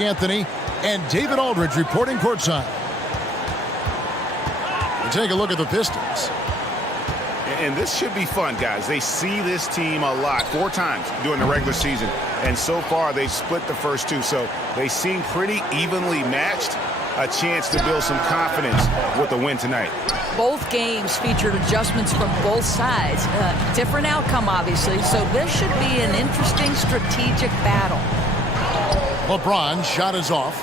Anthony and David Aldridge reporting courtside. We take a look at the Pistons. And this should be fun, guys. They see this team a lot, 4 times during the regular season. And so far, they've split the first 2. So they seem pretty evenly matched. A chance to build some confidence with a win tonight. Both games featured adjustments from both sides. Different outcome, obviously. So this should be an interesting strategic battle. LeBron's shot is off.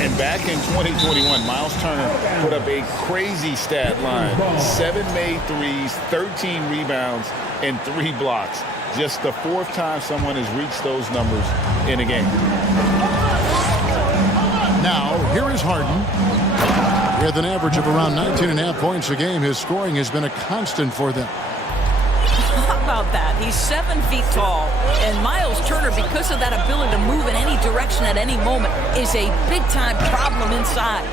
And back in 2021, Miles Turner put up a crazy stat line. 7 made threes, 13 rebounds, and 3 blocks. Just the 4th time someone has reached those numbers in a game. Now, here is Harden. With an average of around 19.5 points a game, his scoring has been a constant for them. How about that? He's 7 feet tall, and Miles Turner, because of that ability to move in any direction at any moment, is a big-time problem inside.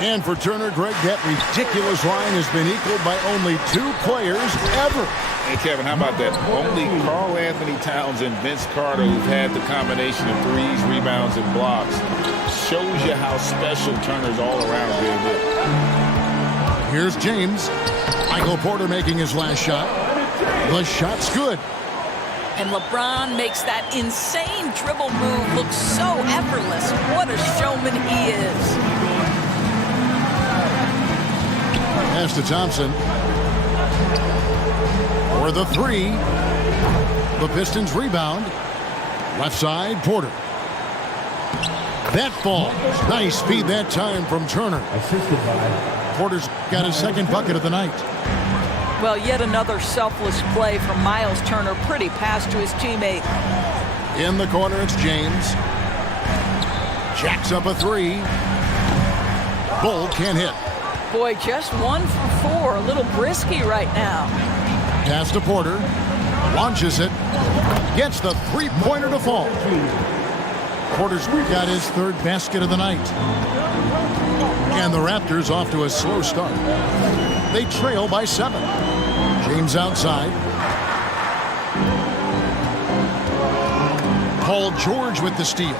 And for Turner, Greg, that ridiculous line has been equaled by only 2 players ever. Hey, Kevin, how about that? Only Karl Anthony Towns and Vince Carter, who've had the combination of threes, rebounds, and blocks. Shows you how special Turner's all around being. Here's James. Michael Porter making his last shot. The shot's good. And LeBron makes that insane dribble move look so effortless. What a showman he is. Pass to Thompson. For the 3. The Pistons rebound. Left side, Porter. That falls. Nice speed that time from Turner. Porter's got his 2nd bucket of the night. Well, yet another selfless play from Miles Turner. Pretty pass to his teammate. In the corner, it's James. Jacks up a 3. Bull can't hit. Boy, just 1 for 4. A little brisky right now. Pass to Porter. Launches it. Gets the 3-pointer to fall. Porter's got his 3rd basket of the night. And the Raptors off to a slow start. They trail by 7. James outside. Paul George with the steal.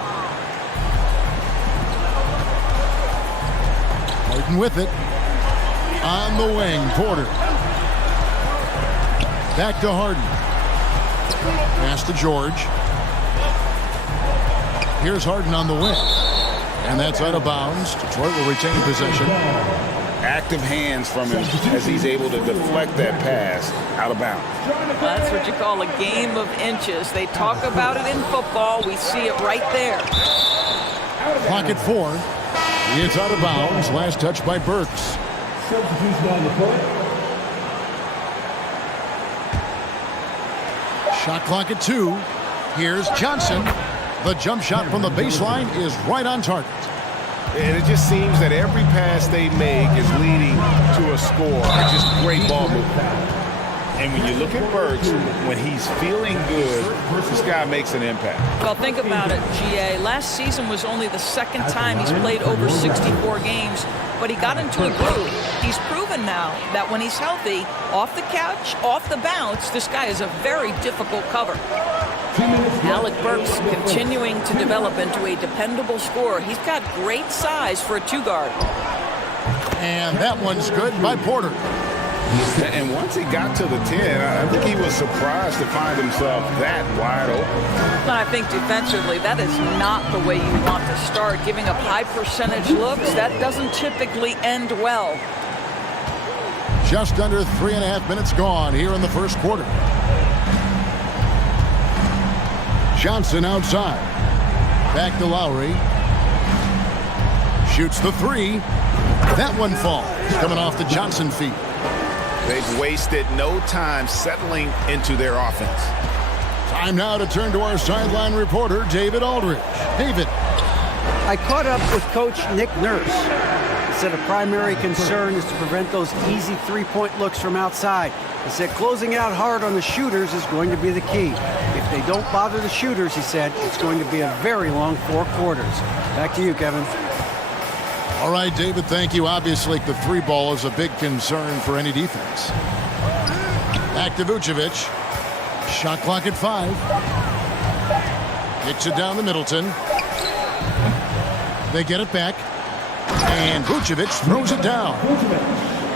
Harden with it. On the wing, Porter. Back to Harden. Pass to George. Here's Harden on the wing. And that's out of bounds. Detroit will retain possession. Active hands from him as he's able to deflect that pass out of bounds. That's what you call a game of inches. They talk about it in football. We see it right there. Clock at 4. It's out of bounds. Last touch by Burks. Shot clock at 2. Here's Johnson. The jump shot from the baseline is right on target. And it just seems that every pass they make is leading to a score. Just great ball movement. And when you look at Burks, when he's feeling good, this guy makes an impact. Well, think about it, GA. Last season was only the 2nd time he's played over 64 games, but he got into a groove. He's proven now that when he's healthy, off the couch, off the bounce, this guy is a very difficult cover. Alec Burks continuing to develop into a dependable scorer. He's got great size for a 2-guard. And that one's good by Porter. And once he got to the 10, I think he was surprised to find himself that wide open. I think defensively, that is not the way you want to start. Giving up high percentage looks, that doesn't typically end well. Just under 3.5 minutes gone here in the first quarter. Johnson outside. Back to Lowry. Shoots the 3. That one falls. Coming off the Johnson feet. They've wasted no time settling into their offense. Time now to turn to our sideline reporter, David Aldridge. David. I caught up with Coach Nick Nurse. He said a primary concern is to prevent those easy 3-point looks from outside. He said closing out hard on the shooters is going to be the key. If they don't bother the shooters, he said, it's going to be a very long 4 quarters. Back to you, Kevin. All right, David, thank you. Obviously, the 3-ball is a big concern for any defense. Back to Vucevic. Shot clock at 5. Kicks it down to Middleton. They get it back. And Vucevic throws it down.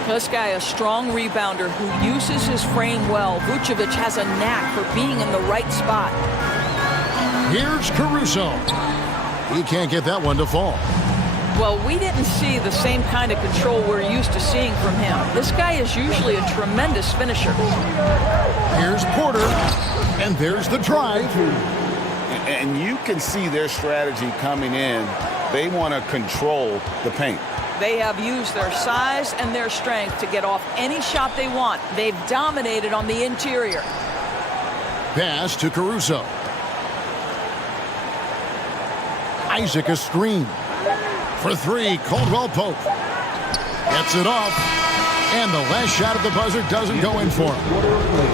This guy, a strong rebounder who uses his frame well. Vucevic has a knack for being in the right spot. Here's Caruso. He can't get that one to fall. Well, we didn't see the same kind of control we're used to seeing from him. This guy is usually a tremendous finisher. Here's Porter. And there's the drive. And you can see their strategy coming in. They want to control the paint. They have used their size and their strength to get off any shot they want. They've dominated on the interior. Pass to Caruso. Isaac a screen. For three, Caldwell Pope. Gets it off. And the last shot at the buzzer doesn't go in for him.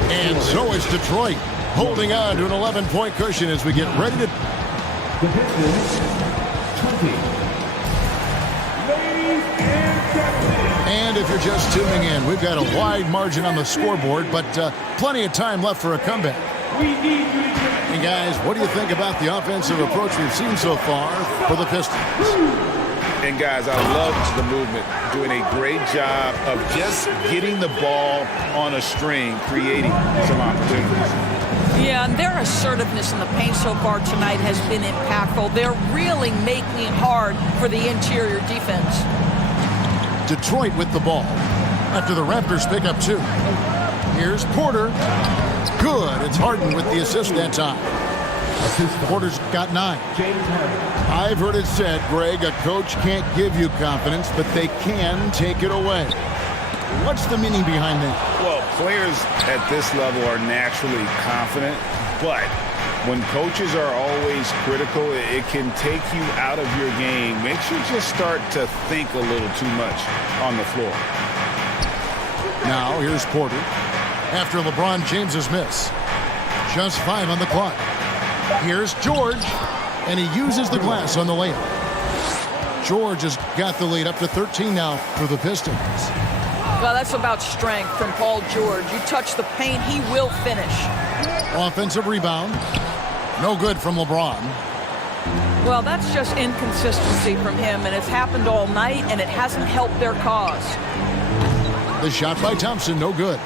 And so is Detroit, holding on to an 11-point cushion as we get ready to... The Pistons, 20. And if you're just tuning in, we've got a wide margin on the scoreboard, but plenty of time left for a comeback. And guys, what do you think about the offensive approach we've seen so far for the Pistons? And guys, I loved the movement, doing a great job of just getting the ball on a string, creating some opportunities. Yeah, and their assertiveness in the paint so far tonight has been impactful. They're really making it hard for the interior defense. Detroit with the ball after the Raptors pick up two. Here's Porter. Good. It's Harden with the assist that time. Porter's got 9. I've heard it said, Greg, a coach can't give you confidence, but they can take it away. What's the meaning behind that? Well, players at this level are naturally confident, but when coaches are always critical, it can take you out of your game. Makes you just start to think a little too much on the floor. Now, here's Porter. After LeBron James's miss. Just 5 on the clock. Here's George. And he uses the glass on the layup. George has got the lead up to 13 now for the Pistons. Well, that's about strength from Paul George. You touch the paint, he will finish. Offensive rebound. No good from LeBron. Well, that's just inconsistency from him, and it's happened all night, and it hasn't helped their cause. The shot by Thompson, no good.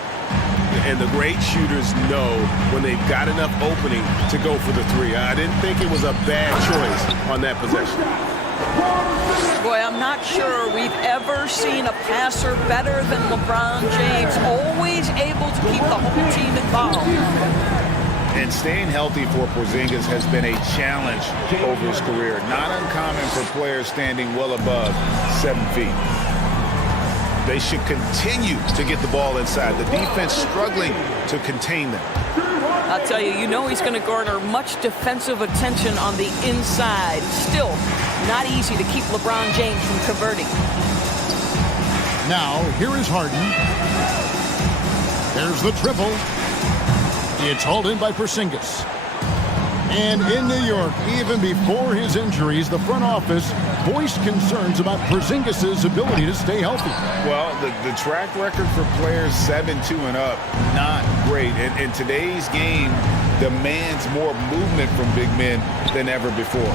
And the great shooters know when they've got enough opening to go for the three. I didn't think it was a bad choice on that possession. Boy, I'm not sure we've ever seen a passer better than LeBron James, always able to keep the whole team involved. And staying healthy for Porzingis has been a challenge over his career. Not uncommon for players standing well above 7 feet. They should continue to get the ball inside. The defense struggling to contain them. I'll tell you, you know he's going to garner much defensive attention on the inside. Still, not easy to keep LeBron James from converting. Now, here is Harden. There's the triple. It's hauled in by Porzingis. And in New York, even before his injuries, the front office voiced concerns about Porzingis' ability to stay healthy. Well, the track record for players 7-2 and up, not great. And today's game demands more movement from big men than ever before.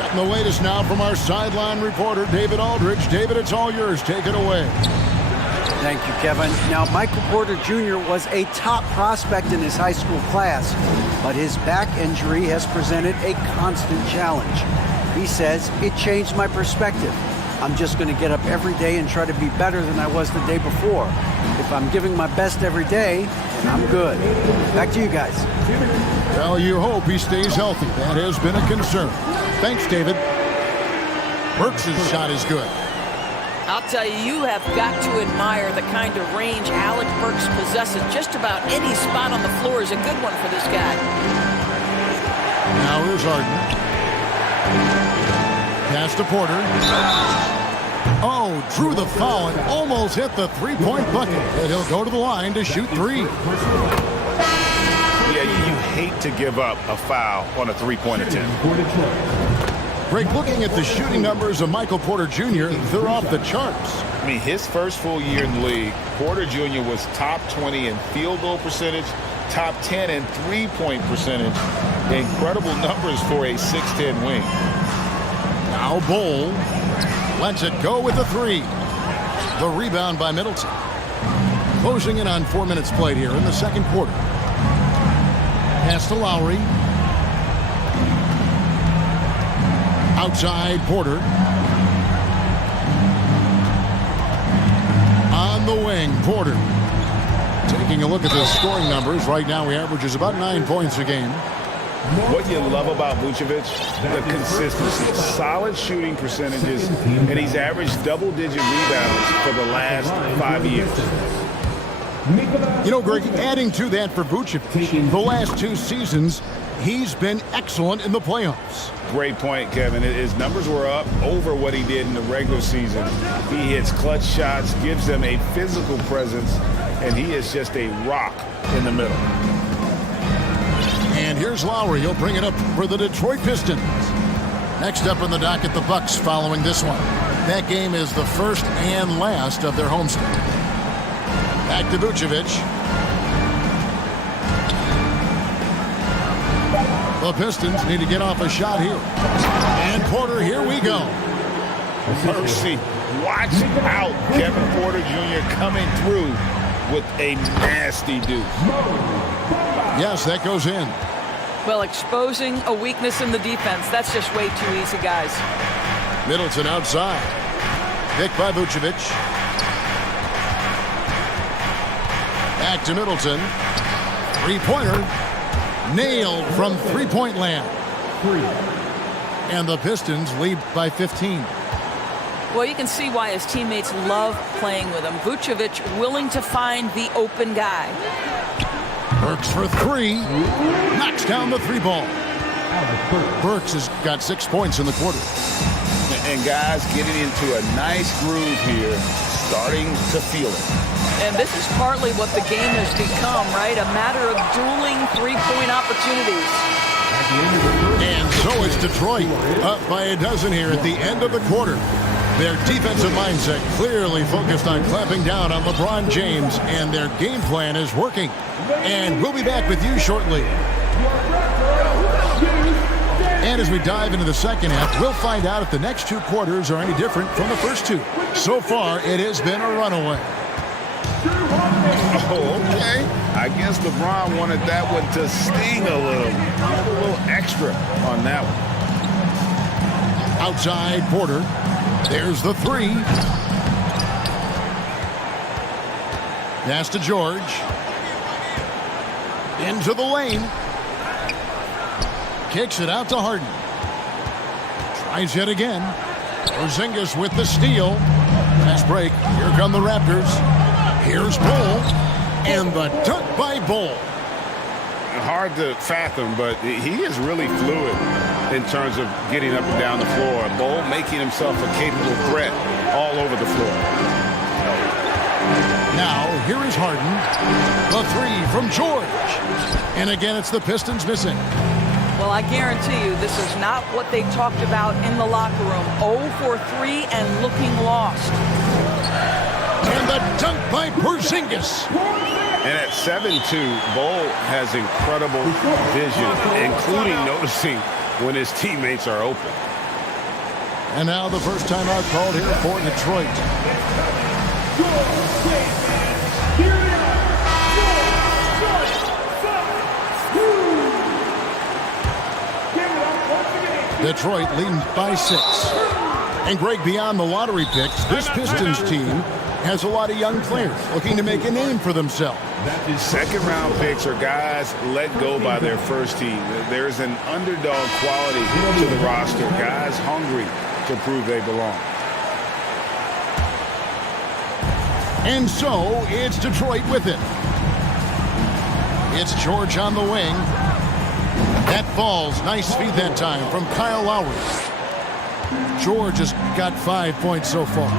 Getting the latest now from our sideline reporter, David Aldridge. David, it's all yours. Take it away. Thank you, Kevin. Now, Michael Porter Jr. was a top prospect in his high school class, but his back injury has presented a constant challenge. He says, it changed my perspective. I'm just going to get up every day and try to be better than I was the day before. If I'm giving my best every day, then I'm good. Back to you guys. Well, you hope he stays healthy. That has been a concern. Thanks, David. Burks' shot is good. I'll tell you, you have got to admire the kind of range Alec Burks possesses. Just about any spot on the floor is a good one for this guy. Now here's Harden. Pass to Porter. Oh, drew the foul and almost hit the three-point bucket. And he'll go to the line to shoot 3. Yeah, you hate to give up a foul on a three-point attempt. Greg, looking at the shooting numbers of Michael Porter Jr., they're off the charts. I mean, his first full year in the league, Porter Jr. was top 20 in field goal percentage, top 10 in three-point percentage. Incredible numbers for a 6'10 wing. Now Bowl lets it go with the three. The rebound by Middleton. Closing in on 4 minutes played here in the second quarter. Pass to Lowry. Outside Porter. On the wing, Porter. Taking a look at the scoring numbers, right now he averages about 9 points a game. What you love about Vucevic, the consistency, solid shooting percentages, and he's averaged double-digit rebounds for the last 5 years. You know, Greg, adding to that for Vucevic, the last 2 seasons, he's been excellent in the playoffs. Great point, Kevin. His numbers were up over what he did in the regular season. He hits clutch shots, gives them a physical presence, and he is just a rock in the middle. And here's Lowry. He'll bring it up for the Detroit Pistons. Next up in the docket, the Bucks following this one. That game is the first and last of their homestand. Back to Vucevic. The Pistons need to get off a shot here. And Porter, here we go. Mercy. Watch out. Kevin Porter Jr. coming through with a nasty deuce. Yes, that goes in. Well, exposing a weakness in the defense, that's just way too easy, guys. Middleton outside. Pick by Vucevic. Back to Middleton. Three-pointer. Nailed from three-point land. And the Pistons lead by 15. Well, you can see why his teammates love playing with him. Vucevic willing to find the open guy. Burks for three. Knocks down the three ball. Burks has got 6 points in the quarter. And guys getting into a nice groove here, starting to feel it. And this is partly what the game has become, right? A matter of dueling three-point opportunities. And so it's Detroit, up by a dozen here at the end of the quarter. Their defensive mindset clearly focused on clamping down on LeBron James, and their game plan is working. And we'll be back with you shortly. And as we dive into the second half, we'll find out if the next 2 quarters are any different from the first 2. So far, it has been a runaway. Oh, okay. I guess LeBron wanted that one to sting a little extra on that one. Outside Porter. There's the three. Pass to George. Into the lane. Kicks it out to Harden. Tries yet again. Porzingis with the steal. Fast break. Here come the Raptors. Here's Bull. And the dunk by Bull. Hard to fathom, but he is really fluid in terms of getting up and down the floor. Bull making himself a capable threat all over the floor. Now, here is Harden. The three from George. And again, it's the Pistons missing. Well, I guarantee you this is not what they talked about in the locker room. 0 for 3 and looking lost. And the dunk by Porzingis. And at 7'2", Bull has incredible vision, including noticing when his teammates are open. And now the first timeout called here for Detroit. Detroit leading by 6. And Greg, beyond the lottery picks, this Pistons team has a lot of young players looking to make a name for themselves. Second-round picks are guys let go by their first team. There's an underdog quality to the roster. Guys hungry to prove they belong. And so it's Detroit with it. It's George on the wing. That falls. Nice feed that time from Kyle Lowry. George has got 5 points so far.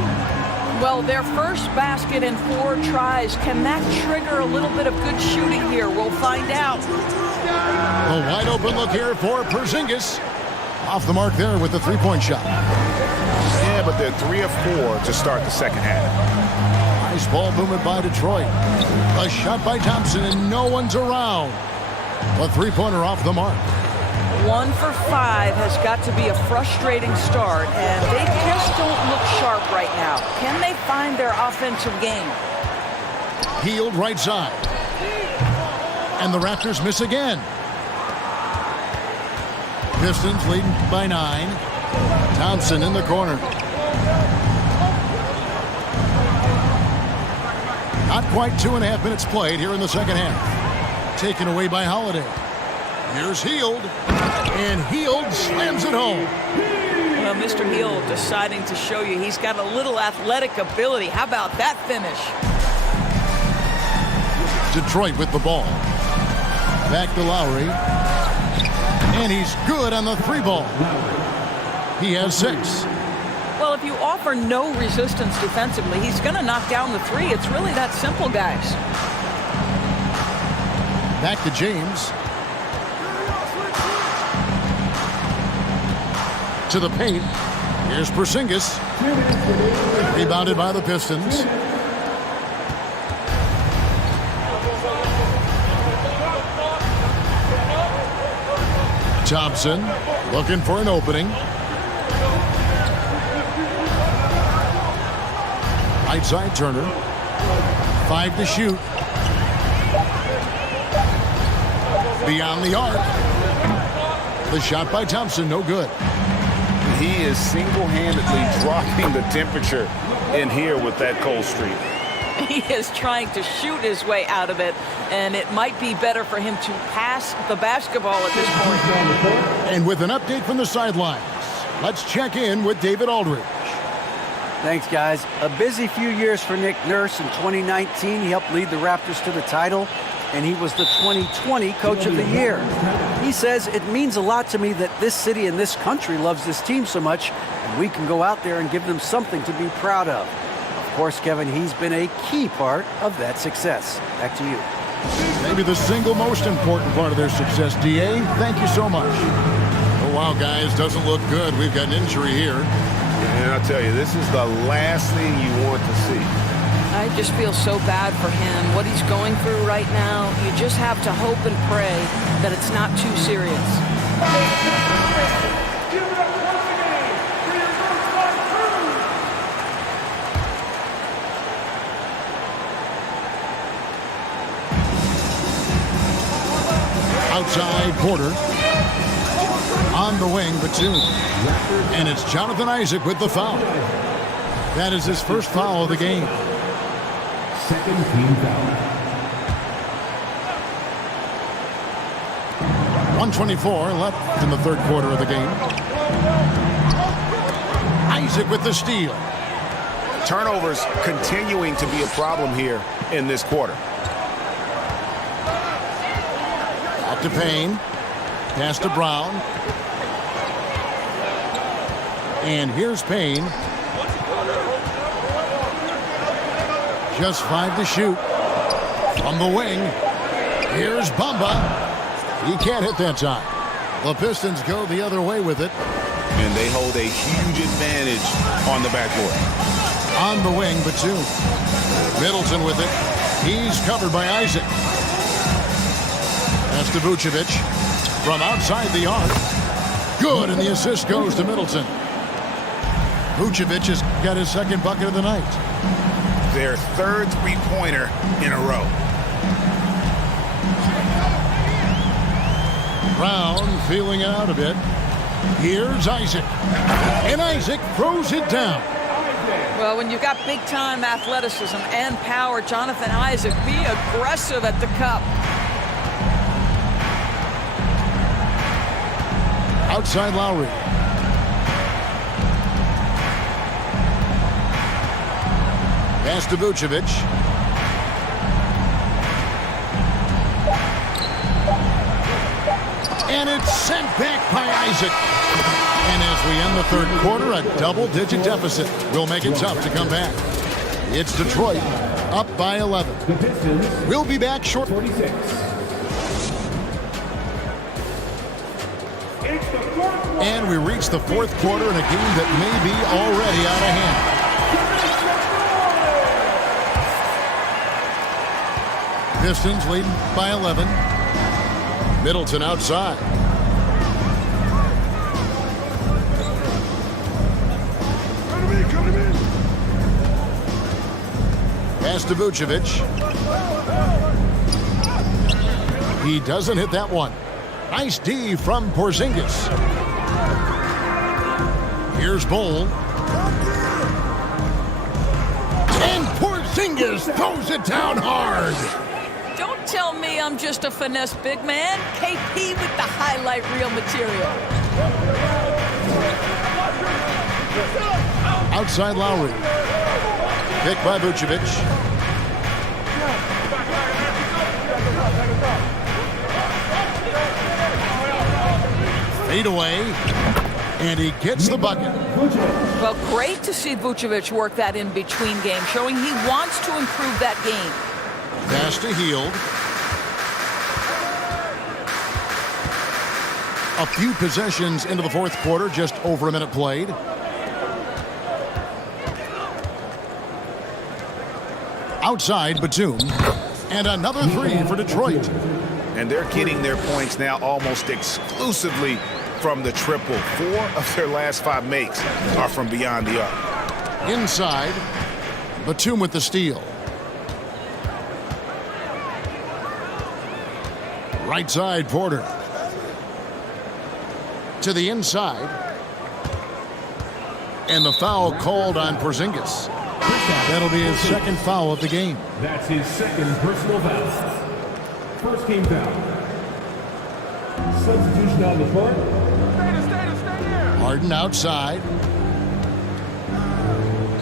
Well, their first basket in 4 tries. Can that trigger a little bit of good shooting here? We'll find out. A wide open look here for Porzingis. Off the mark there with the three-point shot. Yeah, but they're 3 of 4 to start the second half. Nice ball movement by Detroit. A shot by Thompson, and no one's around. A three-pointer off the mark. 1 for 5 has got to be a frustrating start, and they just don't look sharp right now. Can they find their offensive game? Healed right side. And the Raptors miss again. Pistons leading by 9. Thompson in the corner. Not quite 2.5 minutes played here in the second half. Taken away by Holiday. Here's Hield. And Hield slams it home. Well, Mr. Hield deciding to show you he's got a little athletic ability. How about that finish? Detroit with the ball. Back to Lowry. And he's good on the 3-ball. He has 6. Well, if you offer no resistance defensively, he's going to knock down the 3. It's really that simple, guys. Back to James. To the paint. Here's Porzingis. Rebounded by the Pistons. Thompson looking for an opening. Right side Turner. 5 to shoot. Beyond the arc. The shot by Thompson, no good. He is single-handedly dropping the temperature in here with that cold streak. He is trying to shoot his way out of it, and it might be better for him to pass the basketball at this point. And with an update from the sidelines, let's check in with David Aldridge. Thanks, guys. A busy few years for Nick Nurse. In 2019, he helped lead the Raptors to the title, and he was the 2020 Coach of the Year. He says, it means a lot to me that this city and this country loves this team so much, and we can go out there and give them something to be proud of. Of course, Kevin, he's been a key part of that success. Back to you. Maybe the single most important part of their success, DA. Thank you so much. Oh, wow, guys, doesn't look good. We've got an injury here. And I'll tell you, this is the last thing you want to see. I just feel so bad for him. What he's going through right now, you just have to hope and pray that it's not too serious. Outside Porter. On the wing, Batum. And it's Jonathan Isaac with the foul. That is his first foul of the game. Second team foul. 1:24 left in the third quarter of the game. Isaac with the steal. Turnovers continuing to be a problem here in this quarter. Out to Payne. Pass to Brown. And here's Payne. Just 5 to shoot. From the wing. Here's Bamba. He can't hit that time. The Pistons go the other way with it. And they hold a huge advantage on the backboard. On the wing, Batum. Middleton with it. He's covered by Isaac. That's to Vucevic. From outside the arc. Good, and the assist goes to Middleton. Vucevic has got his second bucket of the night. Their third three-pointer in a row. Brown feeling it out a bit. Here's Isaac. And Isaac throws it down. Well, when you've got big-time athleticism and power, Jonathan Isaac, be aggressive at the cup. Outside Lowry. Pass to Vucevic. And it's sent back by Isaac. And as we end the third quarter, a double-digit deficit will make it tough to come back. It's Detroit up by 11. The Pistons. We'll be back short. 46. And we reach the fourth quarter in a game that may be already out of hand. Pistons leading by 11. Middleton outside. Pass to Vucevic. He doesn't hit that one. Nice D from Porzingis. Here's Bull. And Porzingis throws it down hard. Don't tell me I'm just a finesse big man. KP with the highlight reel material. Outside Lowry. Picked by Vucevic. Fade away. And he gets the bucket. Well, great to see Vucevic work that in between game, showing he wants to improve that game. Pass to Hield. A few possessions into the fourth quarter, just over a minute played. Outside Batum. And another three for Detroit. And they're getting their points now almost exclusively from the triple. 4 of their last 5 makes are from beyond the arc. Inside, Batum with the steal. Right side, Porter. To the inside. And the foul called on Porzingis. That'll be his second foul of the game. That's his second personal foul. First game foul. Substitution on the court. Harden outside.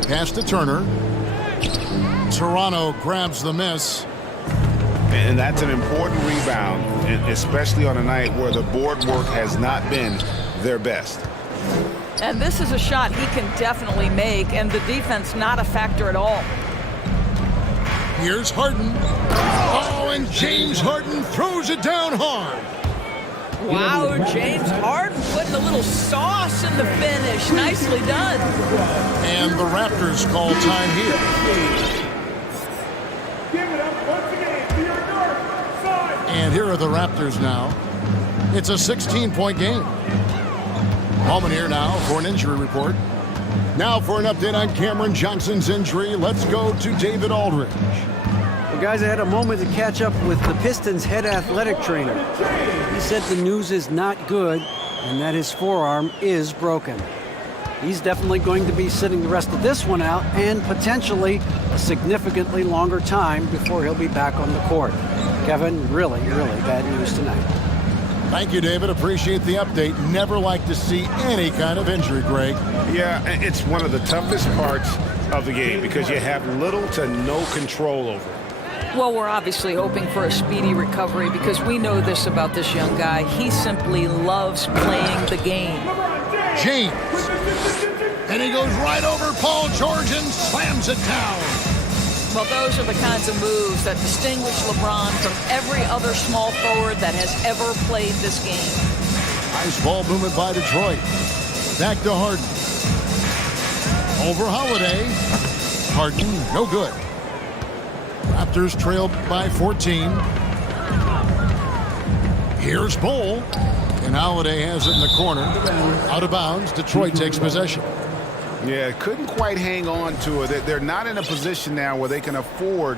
Pass to Turner. Toronto grabs the miss. And that's an important rebound, especially on a night where the board work has not been their best. And this is a shot he can definitely make, and the defense not a factor at all. Here's Harden. Oh, and James Harden throws it down hard. Wow, James Harden putting a little sauce in the finish. Nicely done. And the Raptors call time here. Give it up once again to your north side. And here are the Raptors now. It's a 16-point game. Ballman here now for an injury report. Now for an update on Cameron Johnson's injury, let's go to David Aldridge. Well, guys, I had a moment to catch up with the Pistons' head athletic trainer. He said the news is not good and that his forearm is broken. He's definitely going to be sitting the rest of this one out and potentially a significantly longer time before he'll be back on the court. Kevin, really, really bad news tonight. Thank you, David. Appreciate the update. Never like to see any kind of injury, Greg. Yeah, it's one of the toughest parts of the game because you have little to no control over it. Well, we're obviously hoping for a speedy recovery because we know this about this young guy. He simply loves playing the game. James. And he goes right over Paul George and slams it down. Well, those are the kinds of moves that distinguish LeBron from every other small forward that has ever played this game. Nice ball movement by Detroit. Back to Harden. Over Holiday. Harden, no good. Raptors trailed by 14. Here's Bull. And Holiday has it in the corner. Out of bounds. Detroit takes possession. Yeah, couldn't quite hang on to it. They're not in a position now where they can afford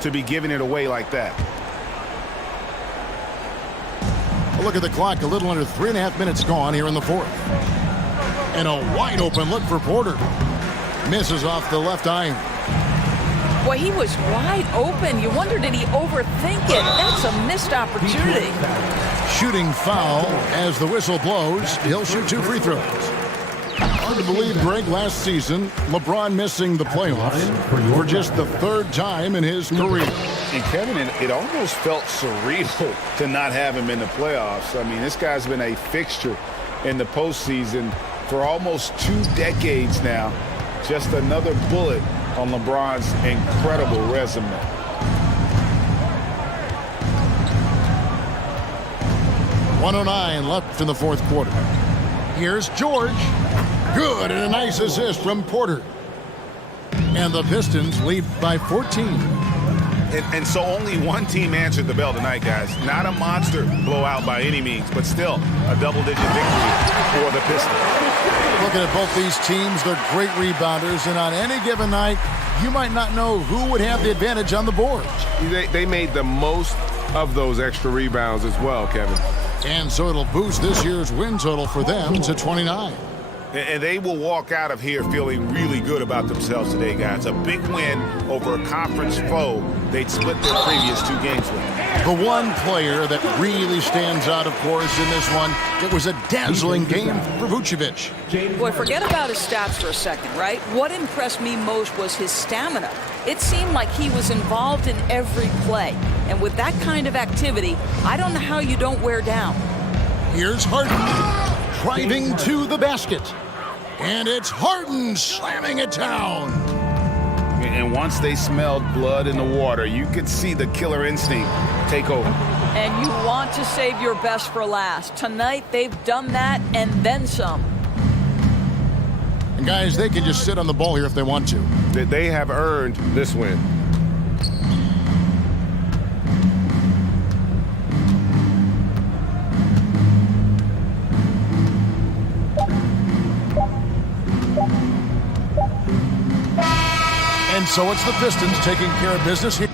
to be giving it away like that. A look at the clock. A little under 3.5 minutes gone here in the fourth. And a wide open look for Porter. Misses off the left iron. Boy, he was wide open. You wonder, did he overthink it? That's a missed opportunity. Shooting foul as the whistle blows. He'll shoot 2 free throws. Hard to believe, Greg, last season, LeBron missing the playoffs for just the 3rd time in his career. And Kevin, it almost felt surreal to not have him in the playoffs. I mean, this guy's been a fixture in the postseason for almost 2 decades now. Just another bullet on LeBron's incredible resume. .109 left in the fourth quarter. Here's George. Good, and a nice assist from Porter. And the Pistons lead by 14. And so only one team answered the bell tonight, guys. Not a monster blowout by any means, but still a double-digit victory for the Pistons. Looking at both these teams, they're great rebounders, and on any given night, you might not know who would have the advantage on the boards. They made the most of those extra rebounds as well, Kevin. And so it'll boost this year's win total for them to 29. And they will walk out of here feeling really good about themselves today, guys. A big win over a conference foe they'd split their previous 2 games with. The one player that really stands out, of course, in this one, it was a dazzling game for Vucevic. Boy, forget about his stats for a second, right? What impressed me most was his stamina. It seemed like he was involved in every play. And with that kind of activity, I don't know how you don't wear down. Here's Harden driving to the basket. And it's Harden slamming it down. And once they smelled blood in the water, you could see the killer instinct take over. And you want to save your best for last. Tonight, they've done that and then some. And guys, they can just sit on the ball here if they want to. They have earned this win. And so it's the Pistons taking care of business here.